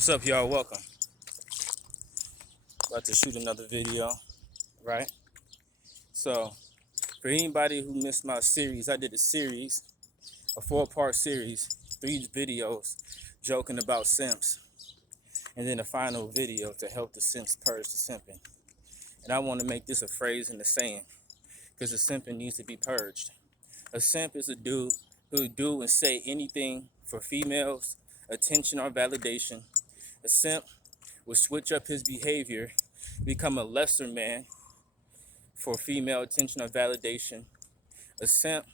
What's up, y'all? Welcome. About to shoot another video, right? So, for anybody who missed my series, I did a series, a 4-part series, 3 videos joking about simps, and then a final video to help the simps purge the simping. And I want to make this a phrase and a saying, because the simping needs to be purged. A simp is a dude who do and say anything for females, attention or validation. A simp will switch up his behavior, become a lesser man for female attention or validation. A simp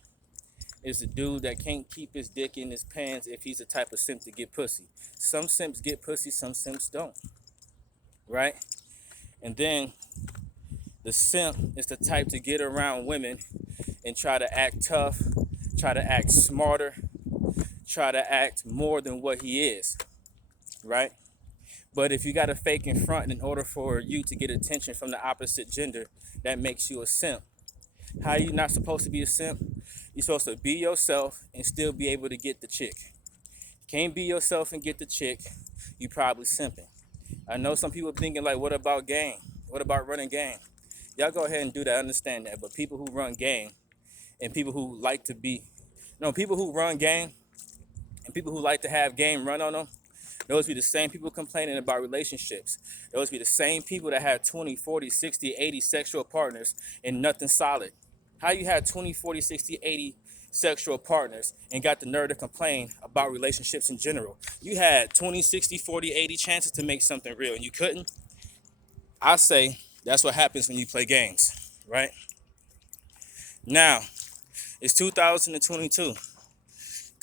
is a dude that can't keep his dick in his pants if he's the type of simp to get pussy. Some simps get pussy, some simps don't, right? And then the simp is the type to get around women and try to act tough, try to act smarter, try to act more than what he is, right? But if you got a fake in front in order for you to get attention from the opposite gender, that makes you a simp. How are you not supposed to be a simp? You're supposed to be yourself and still be able to get the chick. Can't be yourself and get the chick, you probably simping. I know some people thinking like, what about game? What about running game? Y'all go ahead and do that, I understand that. But people who run game and people who like to be, people who run game and people who like to have game run on them, those be the same people complaining about relationships. Those be the same people that have 20, 40, 60, 80 sexual partners and nothing solid. How you have 20, 40, 60, 80 sexual partners and got the nerve to complain about relationships in general? You had 20, 60, 40, 80 chances to make something real and you couldn't. I say that's what happens when you play games, right? Now, it's 2022.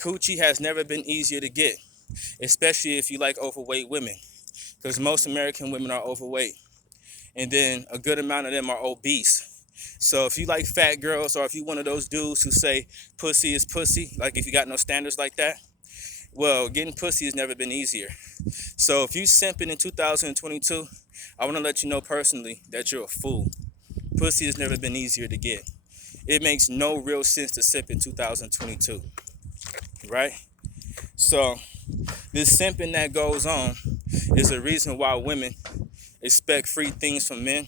Coochie has never been easier to get, especially if you like overweight women, because most American women are overweight, and then a good amount of them are obese. So if you like fat girls, or if you one of those dudes who say pussy is pussy, like if you got no standards like that, well, getting pussy has never been easier. So if you simping in 2022, I want to let you know personally that you're a fool. Pussy has never been easier to get. It makes no real sense to simp in 2022, right? So this simping that goes on is the reason why women expect free things from men.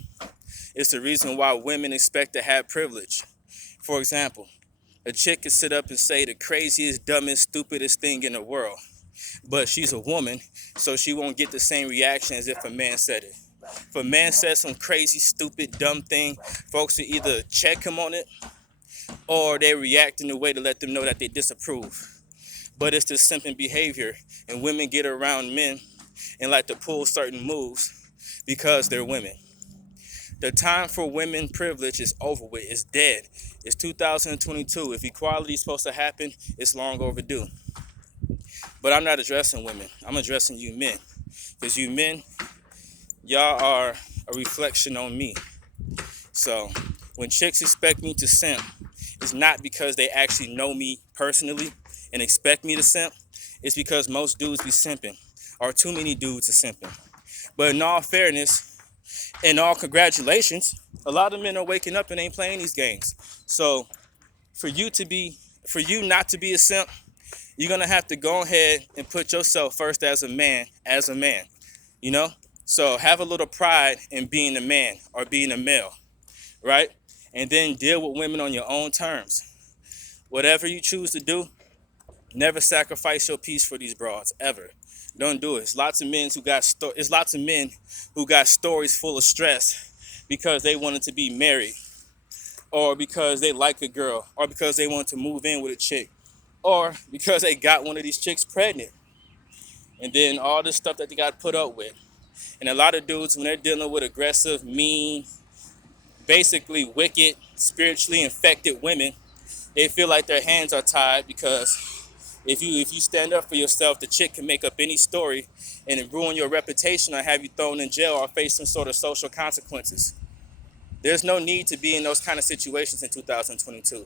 It's the reason why women expect to have privilege. For example, a chick can sit up and say the craziest, dumbest, stupidest thing in the world, but she's a woman, so she won't get the same reaction as if a man said it. If a man says some crazy, stupid, dumb thing, folks will either check him on it or they react in a way to let them know that they disapprove. But it's this simping behavior, and women get around men and like to pull certain moves because they're women. The time for women privilege is over with. It's dead. It's 2022. If equality is supposed to happen, it's long overdue. But I'm not addressing women. I'm addressing you men. Because you men, y'all are a reflection on me. So when chicks expect me to simp, it's not because they actually know me personally and expect me to simp. It's because most dudes be simping, or too many dudes are simping. But in all fairness, in all congratulations, a lot of men are waking up and ain't playing these games. So for you not to be a simp, you're gonna have to go ahead and put yourself first as a man, you know? So have a little pride in being a man or being a male, right? And then deal with women on your own terms. Whatever you choose to do, never sacrifice your peace for these broads, ever. Don't do it. It's lots of men who got stories full of stress because they wanted to be married, or because they like a girl, or because they want to move in with a chick, or because they got one of these chicks pregnant. And then all this stuff that they got put up with. And a lot of dudes, when they're dealing with aggressive, mean, basically wicked, spiritually infected women, they feel like their hands are tied, because if you stand up for yourself, the chick can make up any story and it ruin your reputation or have you thrown in jail or face some sort of social consequences. There's no need to be in those kind of situations in 2022.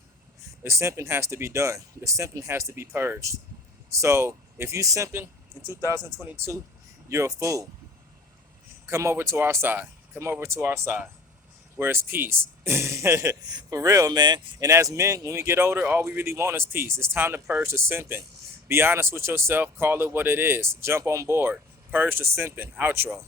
The simping has to be done. The simping has to be purged. So if you simping in 2022, you're a fool. Come over to our side. Come over to our side, where it's peace. For real, man. And as men, when we get older, all we really want is peace. It's time to purge the simping. Be honest with yourself. Call it what it is. Jump on board. Purge the Simping, outro.